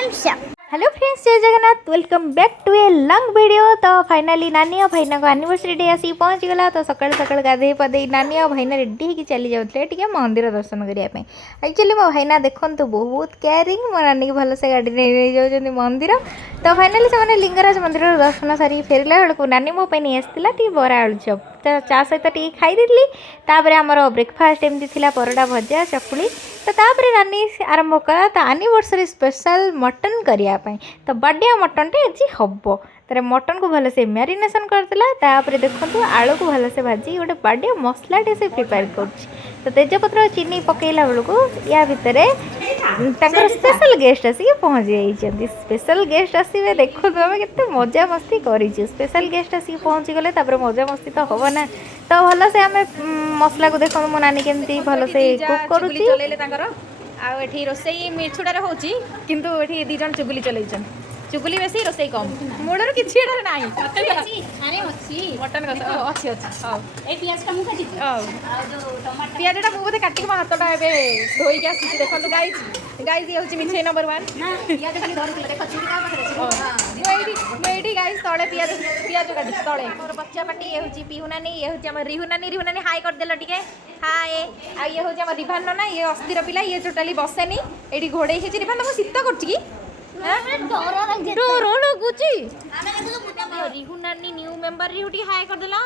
Hello friends, Jai Jagannath. Welcome back to a long video. तो finally नानी और भाईना को एनिवर्सरी डे आसी पहुँच गला। तो सकाल सकाल गाधे पाधे नानी और भाईना रेडी होकर चली जाते टे मंदिर दर्शन करने। एक्चुअली मो भाईना देखते बहुत केयरिंग, मो नानी की भलसे गाड़ी नहीं जाऊँ मंदिर। तो फाइनाली से लिंगराज मंदिर दर्शन सारी फेरला बेलू नानी मो नहीं आसाला बरा आलुचप तो चा सहित टी खाईदी। तापर आमर ब्रेकफास्ट एमती थी परोटा भजा चकुली। तो तापर नानी आरंभ कला तो एनिवर्सरी स्पेशल मटन करने। तो बड़िया मटन टे आज हम तर मटन को भलसे मैरिनेशन करदेला। देखो आलू को भलसे भाजी गोटे बड़िया मसलाटे से प्रिपेयर कर। तो तेजपत्र चीनी पकईला बेलू या भितर स्पेशल गेस्ट आसिक पहुँची जाइए। स्पेशल गेस्ट आसवे देखो आम के मजा मस्ती कर। स्पेशल गेस्ट आसिक पहुँची गले मजा मस्ती तो हम ना। तो भल से आम मसला को देखो मो नानी केमती भलसे कुक कर। आठी रोसई मिछुड़ारे होची किंतु एठी दी जन चुगली चलैछन। चुगली बेसी रोसई कम मूलर किछि एटा नाही मटन अछि अरे अछि मटन अछि अछि हां ए पियाज का मुखा दिति आ जो टमाटर पियाजटा मु बते काटि के हातटा एबे धोई के आसी देखंतु गाइस गाइस ये होची मिछे नंबर 1 ना पियाज खाली धरि के देखो छिड़ी का पाखरे हां मेडी गाइस तळे पियाज पियाज काटि तळे मोर बच्चा पाटी ये होची पिहुनानी ये होची हमर रिहुनानी हाय कर देलो टिके हाय आ ये होची हमर रिभान ना ये अस्थिर पिला ये टोटली बसेनी एडी घोड़े हेची रिभान तुम शीत करछि की डर लगुची रिहु नानी न्यू मेंबर रिहुटी हाय कर देला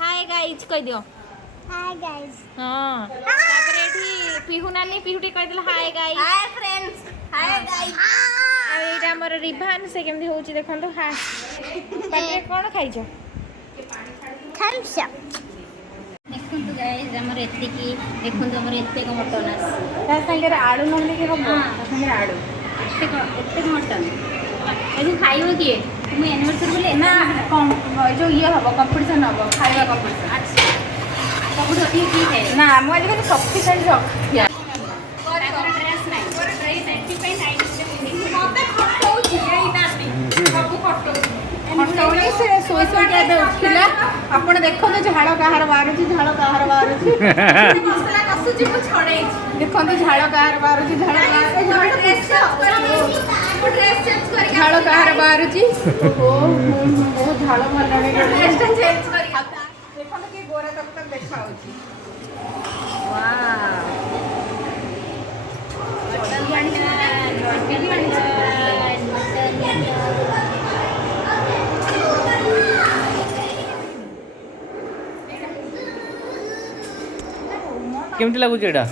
हाय गाइस कह दियो हाय गाइस। हां तापर एठी पिहु नानी पिहुटी कह देला hi guys hi friends hi guys. आ एटा हमर रिभान से केमदी होची देखंतु हाय पाटे कोन खाइछो थम्स अप देखंतु गाइस हमर एत्ते की देखंतु हमर एत्ते को मटन आस ता संगे आलू नंदी के हम ता संगे आलू एत्ते मटन एजु खाइबो किए तुम एनिवर्सरी बोले ना कौन जो ये हबो कंपटीशन हबो खाइबा कंपटीशन अच्छा सब तो ठीक है ना मो आज के सफिशिएंट या ड्रेस नहीं ड्रेस एक्टिव पे नाइट मते खटो छियै नानी सब खटो खटोनी से सोई सोई के दे उठिला आपण देखो तो झाड़ काहर बारुची झाड़ काहर बारुची मसला कसुची मु छड़े देखो तो झाड़ काहर बारुची झाड़ काहर ड्रेस चेंज करी झाड़ काहर बारुची ओ बहुत झाड़ भलाने ड्रेस चेंज करी देखो तो के गोरा तक देखा होची वाह केमती लगुच एटा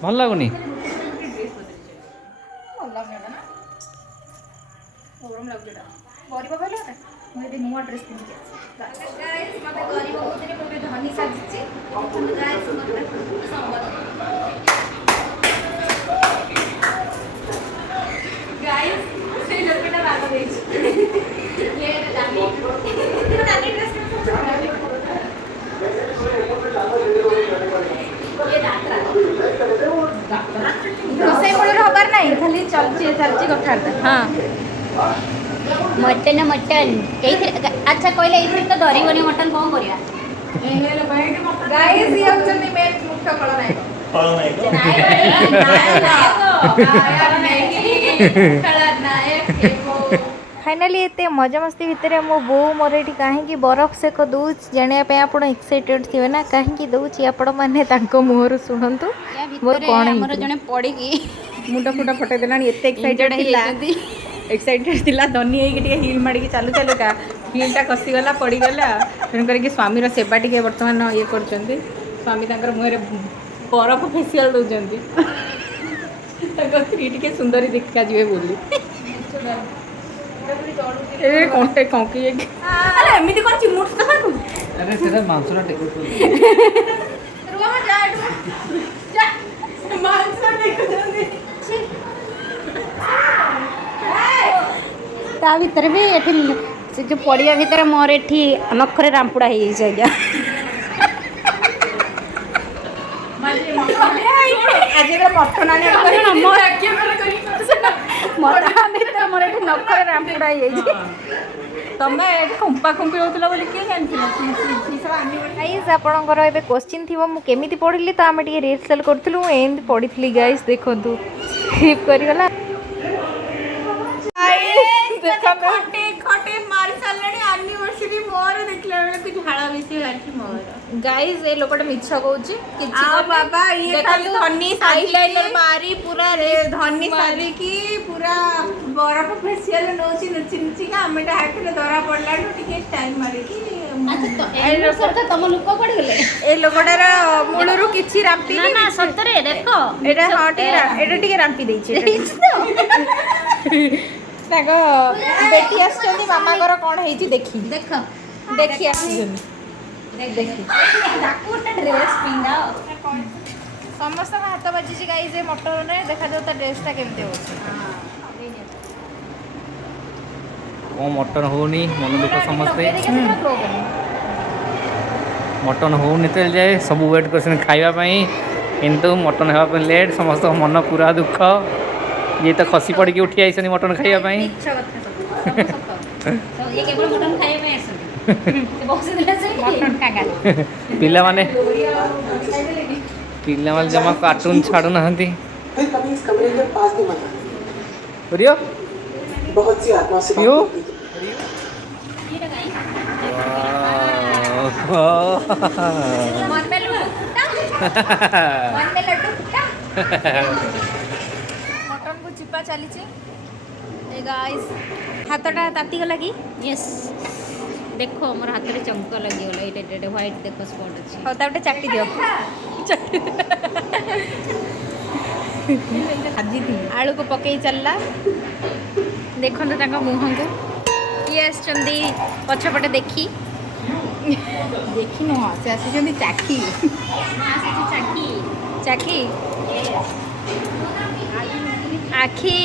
भल लगुनि नुआ ड्रेस धनी साजी रोसई मूल हबार नहीं खाली चलची कथा हाँ मटन मटन अच्छा कहले एथि तो धरिबनी मटन कोन करिया गाइस ये होचनी मेन मुख्य कळ नाही फाइनाली एते मजा मस्ती भितर मो बो मोर एठी कहीं बरफ सेक दूच जानिया आप एक्साइटेड थे ना कहीं दूची आपण मैंने मुहर शुणु मोर कौन हमर जने पड़ी की मुंड फुटा फटे देलानी एते एक्साइटेड थिला धनी होइके हिल माड़ी चालू चालू का हिलटा खसीगला पड़गला तेणुक स्वामीर सेवा टी बर्तमान ये कर स्वामी मुहर बरफ फेसियाल दौरान स्त्री टी सुंदरी देखा जी बोली कंटे कंकी एमती कर चिमुट अरे सेटा मांसरा टेको ता भीतर भी एठी से जो पड़िया भीतर मोर एठी नखरे रामपुड़ा हो जाइए नखरे रामपुड़ा हो तमे खुंपा खुंपी होतला बोली के गाइस आपनकर एबे क्वेश्चन थिबो मु केमिति पढिली तो आमे टिके रिहर्सल करथलु एंड पढिथली गाइस देखंतु स्किप करि गला खटे मार सारे एनिवर्सरी मोर देखला बेले तू झाड़ा बेसी लाठी मोर गाइस ए लोकटा मिछ कहूची किछि आ बाबा ये खाली धनी आईलाइनर मारी पूरा रे धनी सारी की पूरा बरफ फेसियल नोची नची नची का हमें हाथ में धरा पड़ला टिके स्टाइल मारी की तम लोक पड़ गले ए लोकटार मूलरू किछि राम्पी ना ना सतरे देखो एटा हटे एटा टिके राम्पी देछि ताको बेटी आछनी मामा घर कोन हेची देखी देख देखी आछनी देखी ताकू ड्रेस पिंदा समस्त हाथ बाजी गाइस मटर रे देखा जाऊ ता ड्रेसटा केमते होची କ'ଣ ମଟନ୍ ହେଉନି ମନ ଦୁଃଖ ସମସ୍ତେ ମଟନ୍ ହେଉନି ତ ଯାଏ ସବୁ ୱେଟ୍ କରୁଛନ୍ତି ଖାଇବା ପାଇଁ କିନ୍ତୁ ମଟନ୍ ହେବା ପାଇଁ ଲେଟ୍ ସମସ୍ତଙ୍କ ମନ ପୁରା ଦୁଃଖ ଇଏ ତ ଖସି ପଡ଼ିକି ଉଠି ଆଇଛନ୍ତି ମଟନ୍ ଖାଇବା ପାଇଁ ये केवल मटन खाए में आसो से बक्स दिला से मटन कांगाल ପିଲାମାନେ ଜମା କାର୍ଟୁନ୍ ଛାଡ଼ୁନାହାନ୍ତି कभी इस कमरे के पास भी मत रियो बहुत सी आत्मा से क्यों मन में लड्डू मन में लड्डू मटन को चिपा चली ए गाइस हाथटा ताती गला कि यस देखो मोर हाथ रे चमक लगी गला एटे व्हाइट देखो स्पॉट अछि हो ता चाटी दियो आलू को पकई चलला देखो तांका मुह को किए आछंदी पछपटे देखी देखी न से आसी चाखी चाखी आखी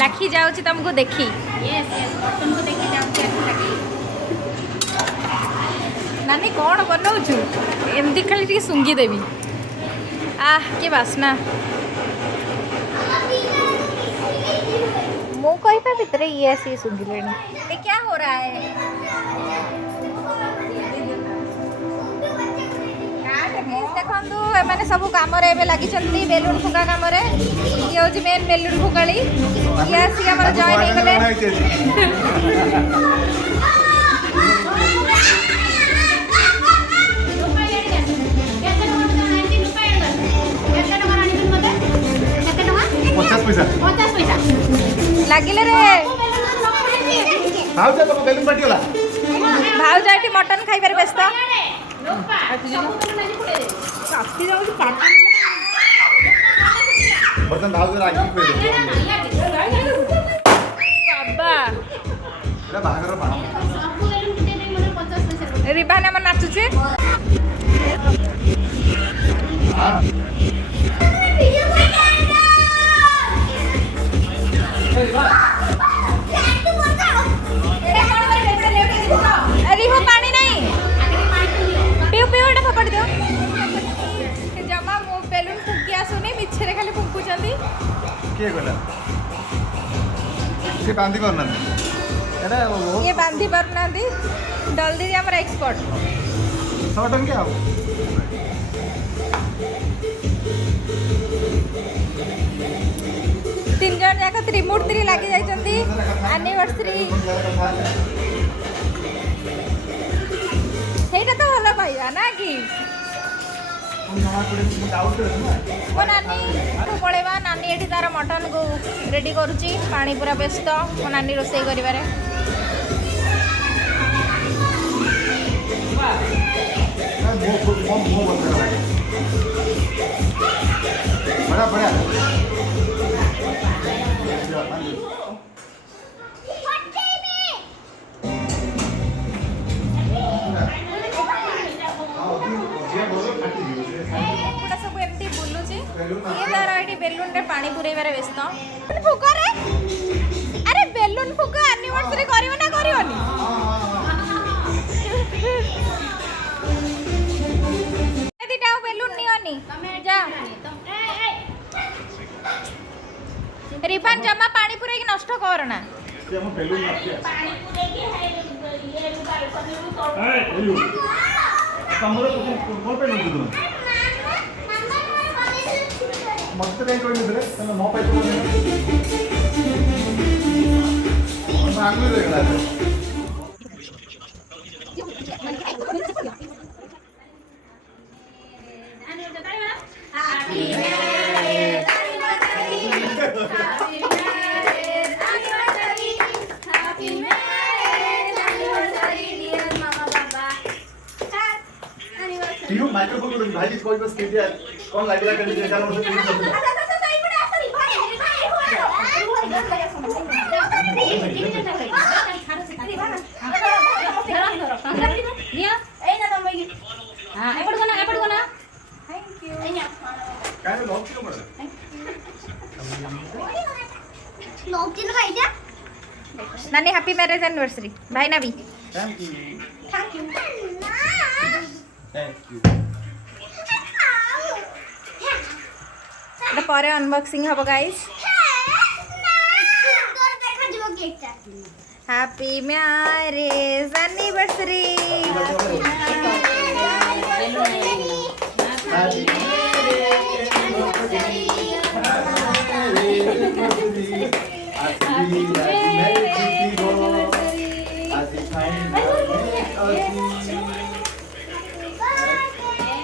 लाखी जाऊची तुमको देखी यस यस मटन को देखी जाउची आखी नानी कौन बनाऊछु एमती खाली टी सुंगी देवी आह के बासना मो कहिपा भितर ये आसी सुंगिलेनी ये क्या हो रहा है देखु एम सब कम लगी बेलून फुका कम ये हूँ मेन बेलून फुकाड़ी ये आसिक आम जॉइन गले लगिले रे भाउज एटी मटन खाइबार व्यस्त बाबा रिबान आम नाचुचे रिहो पानी नहीं पिउ पिउ एटा फपड़ दियो जमा मो बेलून फुकी आसुनी मिछरे खाली फुकुचंदी किए गला से बांधी करना एटा ये बांधी पारनांदी जल्दी हमर एक्सपर्ट 100 टंका आओ तीन जन जाक त्रिमूर्ति लगी जाइछंती एनिवर्सरी हेटा तो होला भैया ना कि मो नानी तू पळेबा नानी एठी तार मटन को रेडी करूची पानी पूरा व्यस्त मो नानी रोसई करिबारे बड़ा बड़ा सब एमती बुलुची ये तार एठी बेलून रे पानी पुरेबारे व्यस्त फुका रे अरे बेलून फुका एनिवर्सरी करियो ना करियोनी एदिटा बेलून नियोनी जा रिबान जमा पानी पुरे की नष्ट करना मत कहीं कोई नहीं दे मो पे आलू देखना है क्यों माइक्रोफोन को भाई कोई बस के दिया कौन लागला कर दिया कारण मुझे नहीं समझ काय लॉक क्यों पड़ा नानी हैप्पी मैरिज एनिवर्सरी भाई ना भी थैंक यू थैंक यू पर अनबॉक्सिंग हम गाइस हैप्पी मैरिज एनिवर्सरी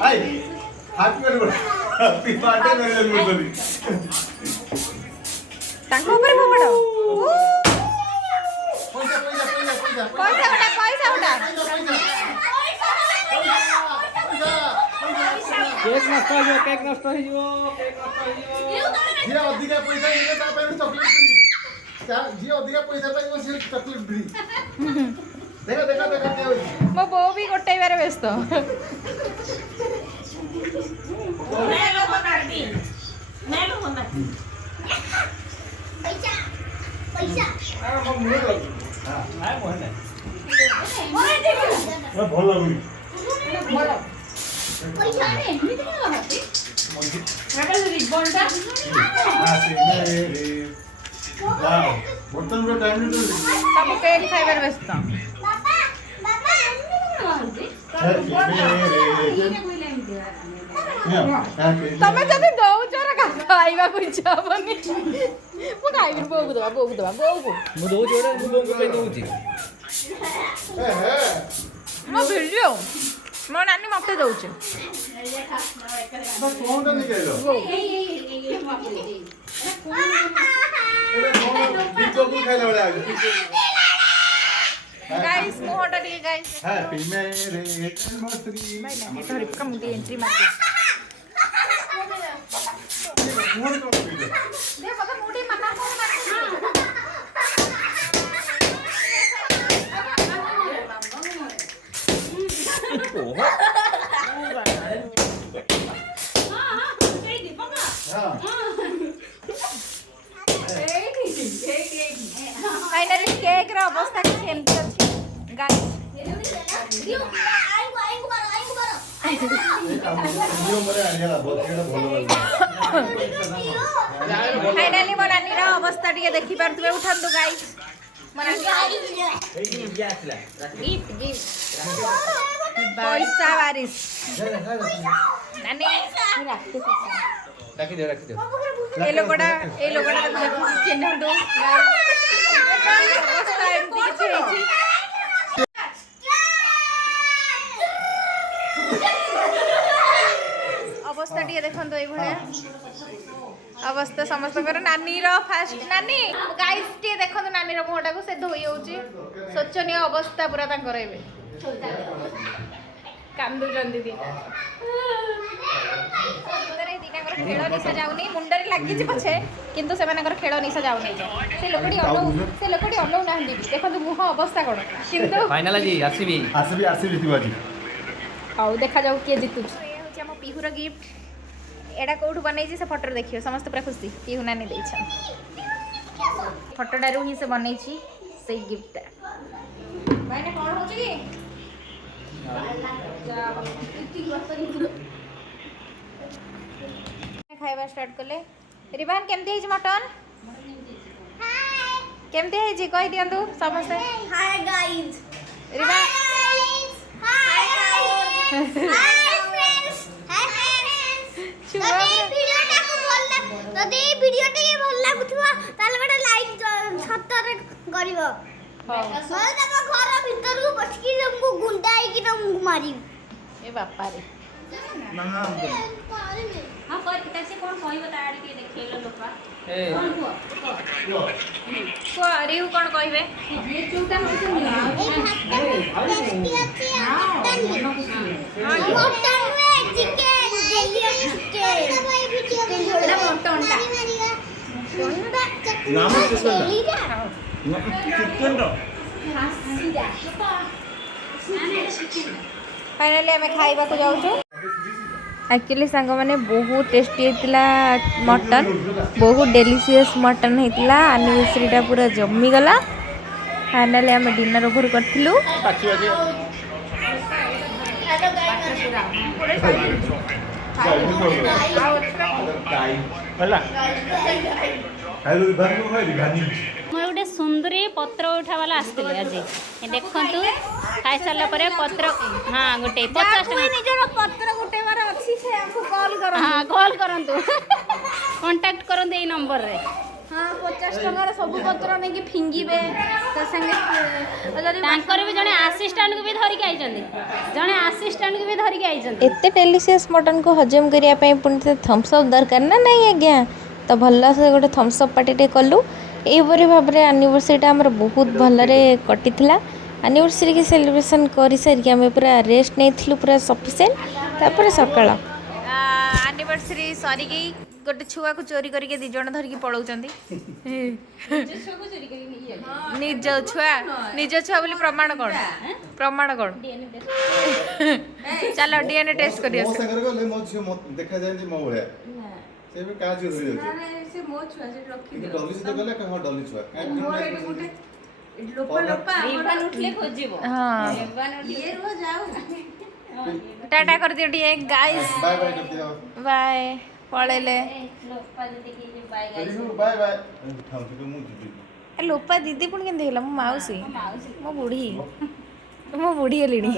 हाय हाथ में बोल हैप्पी बर्थडे मेरे एनिवर्सरी तांको ऊपर फोपड़ो पैसा पैसा पैसा पैसा उठा केक नष्ट हो केक नष्ट हो केक नष्ट हो जे अधिका पैसा इने ता पे चॉकलेट फ्री जे अधिका पैसा पाई वो से चॉकलेट फ्री देखा देखा देखा क्या होई मो बो भी गोटे बारे व्यस्त हां हम मुंह लग हां आय मोहन है मैं भल लगुनी हां से मेरे वाह बर्तन में टाइम नहीं तो सब केक खाइबार व्यस्त तमे जदि दउछ रे खाइबा को इच्छा हबनी मु खाइबिन बोगु दबा बोगु मु दो जोड़े मु दो पे दउची मो भिडियो मो नानी मते दउछ बस फोन का निकलो एरे फोन बिको को खाइला वाला गाइस मो हटा दिए गाइस हैप्पी मैरिज एनिवर्सरी भाई ना तो रिपका मुझे एंट्री मार दे फोन को दे पका मुड़ी मना फोन मार हां फाइनली केक रो अवस्था के एमती अछि गाइस वीडियो मरे आनिला बहुत केडा भलो लागो फाइनली मो नानी रो अवस्था टिके देखि पारतबे उठांदु गाइस मो नानी पैसा बारिश नानी रखी दो ए लोगोड़ा देखि चिन्हंदु अवस्था एमती किछि हेछि अवस्था टिके देखंतो ए भळे अवस्था समस्त नानी फास्ट नानी गाइस टे देखो नानी मुहटा को से धोई होची शोचनीय अवस्था पूरा तांकर एबे कांदु जंदी दी तरे दिनाकर खेळ निसा जाउनी मुंडरी लागि छि पछे किंतु से मानकर खेळ निसा जाउनी से लोकडी अनु नाहंदी देखो मुह अवस्था कोन किंतु फाइनल जी आरसीबी जीतू आज आउ देखा जाऊ के जितु ये होची हम पिहुर गिफ्ट एडा कोठ बनै छी से फोटो देखियो समस्त पूरा खुशी पिहु नानी दै छ फोटोडारू ही से बनै छी से गिफ्ट भाई ने कोन होची की खाइबा स्टार्ट कले रिबान केमती है मटन हाय केमती है जी कहि दियंतु समस्त hi guys Rivaan hi guys hi friends ଯଦି ଭିଡ଼ିଓଟା ଭଲ ଲାଗୁଥିବ ତାହେଲେ ଗୋଟେ ଲାଇକ୍ ସତରେ କରିବ मैं तब घर भीतर को बसकी तुमको गुंडा है कि तुमको मारी ए बापा रे हाँ कर से कौन कहब ताड़ी के देखैलो लोपा कौन हुआ को रिहु कौन कहबे ये चूटा होते टेस्टी अच्छी मटन में चिकन डेलिशियस चिकन एटा मटन टा नाम फाइनाली आम खाइबा को जाऊँ एक्चुअली सांग मैंने बहुत टेस्टी होता मटन बहुत डेलीशियस मटन होता एनिवर्सरीटा पूरा जमीगला फाइनाली आम डिनर ओभर करूँ मोर गोटे सुंदरी पत्र उठावाला आसते आज देखु खाई सारा पर पत्र हाँ गोटे 50 टका पत्र गुटेबार अछि से हमको कॉल करो हाँ कॉल करंतु कांटेक्ट करंतु ए नंबर रे हाँ 50 टका सब पत्र नहीं कि फिंगिबे तो संगे तांकर भी जने असिस्टेंट को भी धरि के आइचंदी जने असिस्टेंट को भी धरि के आइचंदी एते डेलीशियस मटन को हजम करने पुणी थम्स अप दरकार ना नहीं आज्ञा तो भल से गोटे थम्स अप पार्टी कलु यहपरी भाव में एनिवर्सरीटा आमर बहुत भलरे कटी एनिवर्सरी की सेलिब्रेशन कर सारिक आम पूरा रेस्ट नहीं पूरा सफिसीयंट तापर सकाळ एनिवर्सरी सरिकी गोटे छुआ को चोरी करके दी जण धरिकी पळौचंदी निज छुआ बोली प्रमाण कौन चलो डीएनए टेस्ट करिया मो संगर गले मो झियो देखा जाय जे मो भलिया से भी का जरूरी अछि से मो छुआ से रखी दे डॉली से गले का डॉली छुआ मोर एटे गुटे लोपा लोपा रिबन उठले खोजिबो हाँ ये रो जाओ टाटा कर दियो डीए गाइस बाय बाय कर दिया बाय पळेले लोपा दीदी की बाय गाइस बाय बाय ठाम तो मु जिबी लोपा दीदी पुणी केमती होला मो माउसी मो बुढ़ी हेलिणी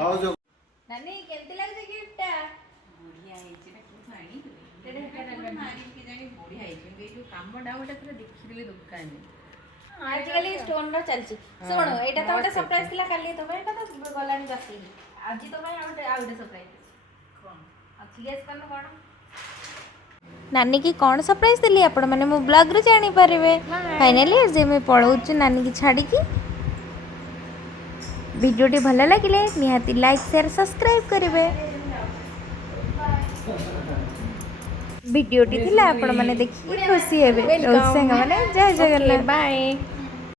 आओ जो नानी केमती लागছে गिफ्टटा बढ़िया ହେଇଛି ନା କିଠୁ ଆଣିଥିଲେ ଏଟା ମାରି କି ଜାଣି बढ़िया ହେଇଛି ଏ ଯୋଉ କାମଟା ଗୋଟେ ପୁରା ଦେଖିଥିଲି ଦୋକାନରେ आजिकल स्टोन रो चलची सुन एटा तो गोटे सरप्राइज थिला काली तो एटा तो गलानी बासी आज तो भाई आउटे सरप्राइज कोन अछि गेस करन कोन नानी की कौन सरप्राइज दिली आपण माने मो ब्लॉग रे जानि पारिबे फाइनली आज मैं पळौछु नानी की छाड़ी की वीडियो टी भल लागिले निहाती लाइक शेयर सब्सक्राइब करिवे वीडियो टी थिला आपण माने देखि खुशी हेबे संग माने जय जगन्नाथ बाय।